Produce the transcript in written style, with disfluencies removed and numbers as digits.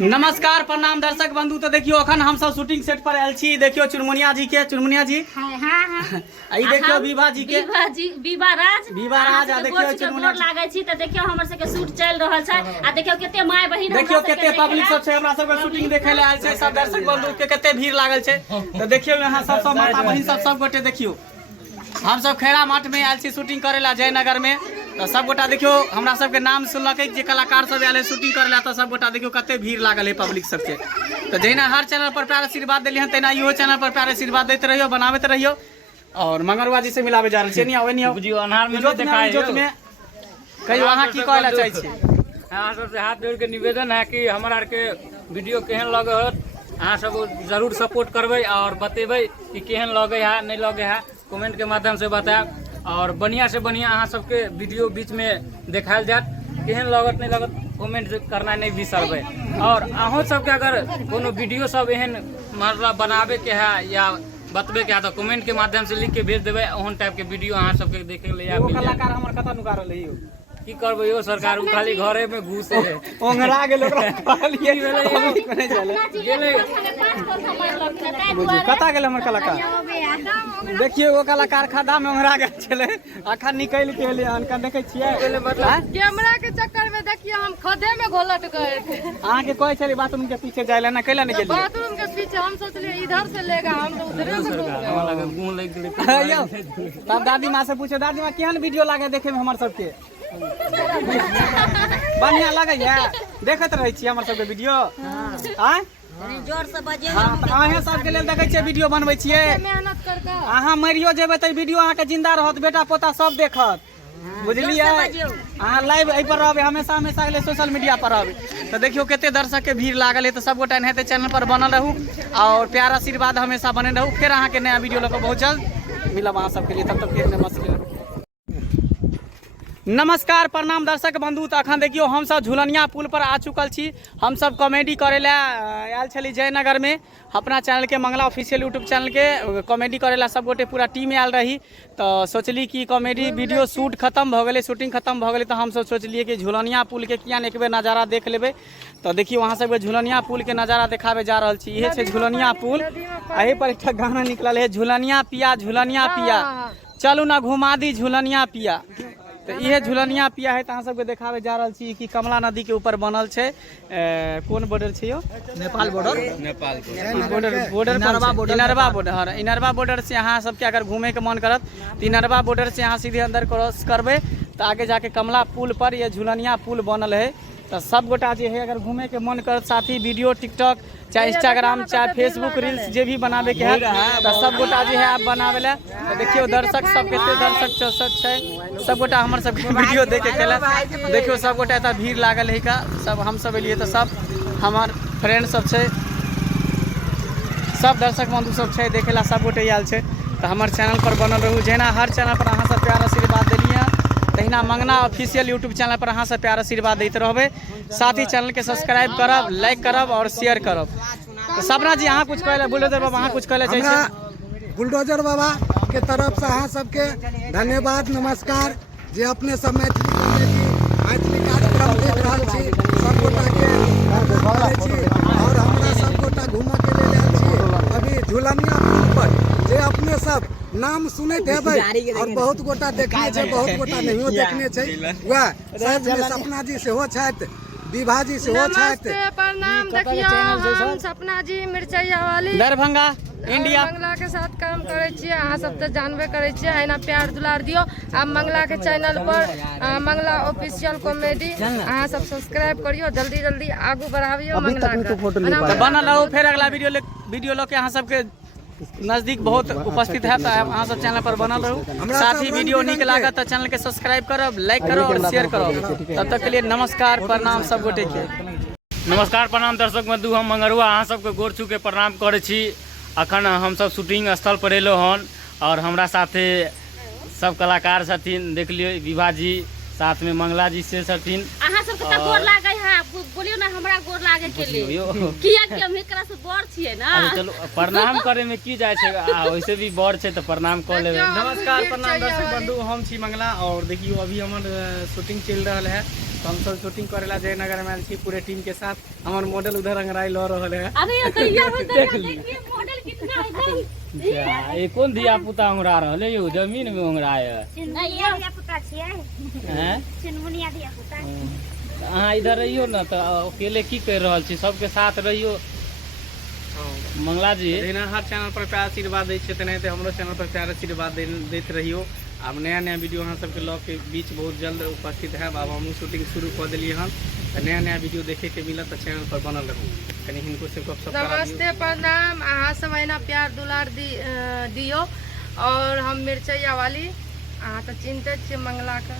नमस्कार प्रणाम दर्शक बंधु। तो देखियो अखन हम सब शूटिंग सेट पर आयल छी। देखियो चुनमुनिया जी के चुनमुनिया जी आई देखियो विभा जी के विभा राज आ देखियो चुनमुनिया लागे छी। त देखियो हमर सब के शूट चल रहल छै आ देखियो केते माय बहिन देखियो केते पब्लिक सब छै हमरा सब के शूटिंग देखे ले आयल छै। सब दर्शक बंधु के केते भीड़ लागल छै। तो देखियो यहां सब माता बहिन सब गोटे देखियो हम सब खैरा माठ में आयल छी शूटिंग करे ला जयनगर में। तो सब गोटा देखियो हमरा सब के नाम सुनलक जे कलाकार सब आयल शूटिंग करे ला। तो सब गोटा देखियो कते भीड़ लागल है पब्लिक सब के। तो जहिना हर चैनल पर प्यार आशीर्वाद देली हन तेना इहो चैनल पर प्यार आशीर्वाद देते रहियो बनावत रहियो। और मंगरुआ जी से मिलावे जा रहल छै। नहीं आवे नहीं बुझियो अनहार में देखाय जोत में कहियो अहाँ की कहला चाहै छी। अहाँ सब से हाथ जोड़ के निवेदन है कि हमरा आर के वीडियो केहन लगत अहाँ सब जरूर सपोर्ट करबै और बतेबै कि केहन लगे है नहीं लगे है कमेंट के माध्यम से बताएब। और बढ़िया से बढ़िया अहाँ सबके वीडियो बीच में देखायल जात केहन लगत नहीं लगत कमेंट करना नहीं बिसरबै। और अहों सबके अगर कोनो वीडियो सब एहन मतलब बनावे के है या बतबे के है तो कमेंट के माध्यम से लिख के भेज देबै। ओहन टाइप के वीडियो अहाँ सबके देखे ले या कलाकार हमर कत नुका रहल है की करबै यो सरकार खाली घरे में घुसे है ओंगरा गेल ओकरा कहलिए नहीं चले गेले कता गेल हमर कलाकार। देखिए वो कलाकार खड्डा में ओंगरा गेल छले अखन निकल के एले हन का देखे छियै कैमरा के चक्कर में देखिए हम खड्डे में घोलट गए थे। अहाँ के कहै छली बाथरूम के पीछे जाय ले ना कैला नहीं गेलिए बाथरूम के पीछे हम सोचलिए इधर से लेगा हम तो उधर से हमरा लगे मुंह लग गेलै। यो तब दादी माँ से पूछे दादी माँ केहन वीडियो लागे देखे में हमर सबके बढ़िया लगे है देखत रहे छी हमर सबके वीडियो हां जोर से बजे हां त अहे सबके लेल देखै छियै वीडियो बनबै छियै। मेहनत करके अहाँ मरियो जेबै त वीडियो अहाँ के जिंदा रहत बेटा पोता सब देखत बुझलिए। अहाँ लाइव एहि पर रहबै हमेशा हमेशा के लिए सोशल मीडिया पर रहबै। तो देखियो केते दर्शक के भीड़ लागल है। तो सब गोटा एनाहिते चैनल पर बनल रहू और प्यार आशीर्वाद हमेशा बने रहू। फिर अहाँ के नया वीडियो लेकर बहुत जल्द मिलब अहाँ सबके लिए। तब तक फिर नमस्कार नमस्कार प्रणाम दर्शक बंधु। तो अखन देखियो हम सब झुलनिया पुल पर आ चुकल छी। हम सब कॉमेडी करे ला आयल छली जयनगर में अपना चैनल के मंगला ऑफिशियल यूट्यूब चैनल के कॉमेडी करे ला सब गोटे पूरा टीम आयल रही। तो सोचली कि कॉमेडी वीडियो शूट खत्म भ गेलै शूटिंग खत्म भ गेलै। तो हम सब सोचलिए कि झुलनिया पुल के किया एक बेर नज़ारा देख लेबै। तो देखियो वहाँ सब झुलनिया पुल के नज़ारा देखावे जा रहल छी। इहे छै झुलनिया पुल। एही पर एक गाना निकलल है झुलनिया पिया चलू ना घुमा दी झुलनिया पिया। तो ये झुलनिया पिया है। तो अहाँ सबके देखावे जा रहल छी कि कमला नदी के ऊपर बनल छै। कौन बॉर्डर छै यो Nepal border Inarwa border Inarwa border से अहाँ सबके अगर घूमे के मन करत तो इनरवा बॉर्डर से अहाँ सीधे अंदर क्रॉस करबे तो आगे जाके कमला पुल पर ये झुलनिया पुल बनल है। तो सब गोटा जे है अगर घूमे के मन करत साथी वीडियो टिकटॉक चाहे इंस्टाग्राम चाहे फेसबुक रील्स जे भी बनावे के है तो सब गोटा जे है आप बनावे ला। तो देखियो दर्शक सब केते दर्शक छै सब गोटा हमर सब वीडियो देखे केला। देखियो सब गोटा एता भीड़ लागल है का सब हम सब एलिए। तो सब हमार फ्रेंड सब छै सब दर्शक बंधु सब छै देखेला सब गोटे आयल छै। तो हमार चैनल पर बनल रहू जेना हर चैनल पर अहाँ सब प्यार आशीर्वाद देलिए तहिना मंगना ऑफिशियल यूट्यूब चैनल पर अहाँ सब प्यार आशीर्वाद देते रहबे। साथ ही चैनल के सब्सक्राइब करब लाइक करब और शेयर करब। तो सपना जी अहाँ कुछ कहले बुलडोजर बाबा अहाँ कुछ कहले चाहिए। बुलडोजर बाबा के तरफ से अहाँ सबके धन्यवाद नमस्कार जे अपने सब मैथिली कार्यक्रम देख रहल छी सब गोटा के और हमरा सब गोटा घूमऽ के लेल आयल छी अभी झुलनिया पुल पर जे अपने सब नाम सुनैत हेबै और बहुत गोटा देखने छै बहुत गोटा नहियो देखने छै। वह सच में सपना जी सेहो छथि विभा जी सेहो छथि। प्रणाम देखियो हम सपना जी मिर्चैया वाली दरभंगा इंडिया मंगला के साथ काम करे छियै। अहाँ सब तो जानबे करे छियै एना प्यार दुलार दियो। आ मंगला के चैनल पर मंगला ऑफिशियल कॉमेडी अहाँ सब सब्सक्राइब करियो जल्दी जल्दी आगू बढ़ाबियो मंगला के बनल रहू। फिर अगला वीडियो लो के अहाँ सबके नजदीक बहुत उपस्थित है। तो अहाँ सब चैनल पर बनल रहू। साथ ही वीडियो निक लागत तो चैनल के सब्सक्राइब करब लाइक करो और शेयर करो। तब तक के लिए नमस्कार प्रणाम सब गोटे के। नमस्कार प्रणाम दर्शक बंधु हम मंगरुआ अहाँ सबके गोर छू के प्रणाम करे छी। अखन हम सब शूटिंग स्थल पर एलो हन और हमरा साथे सब कलाकार छथिन देख लियो विभा जी साथ में मंगला जी से छथिन। अहाँ सब के गोर लागे है बोलियो ना हमरा गोर लागे के लिए किया कि हम एकरा से बड़ छियै ना। चलो प्रणाम करे में की जाय छै वैसे भी बड़ छै तो प्रणाम कर लेबे। नमस्कार प्रणाम दर्शक बंधु हम छी मंगला और देखियो अभी हमर शूटिंग चल रहा है। तो हम सब शूटिंग करेला जयनगर में आयल छी पूरे टीम के साथ। हमार मॉडल उधर अंगराई लो रहा है। अरे ये कहिया होता है, देखिए मॉडल कितना है। ये कौन दिया पुता उंगरा रहल है? यो जमीन में उंगराय है चिन्मुनिया दिया पुता छियै, हैं? चिन्मुनिया दिया पुता। अहाँ इधर रहियो ना तो अकेले की कर रहल छी, सबके साथ रहियो। मंगला जी जेना हर चैनल पर प्यार आशीर्वाद दै छियै तेनाहिते हमरो चैनल पर प्यार आशीर्वाद दैत रहियो। आब नया नया वीडियो अहाँ सबके लग के बीच बहुत जल्द उपस्थित है। आब हमहूँ शूटिंग शुरू कऽ देलियै हन, तऽ नया नया वीडियो देखे के मिलत, तऽ चैनल पर बनल रहू। कनी हिनको से गपशप करा दियौ। नमस्ते प्रणाम, अहाँ सब एना प्यार दुलार दियो। और हम मिर्चैया वाली, अहाँ तो चिन्हते छियै मंगला के।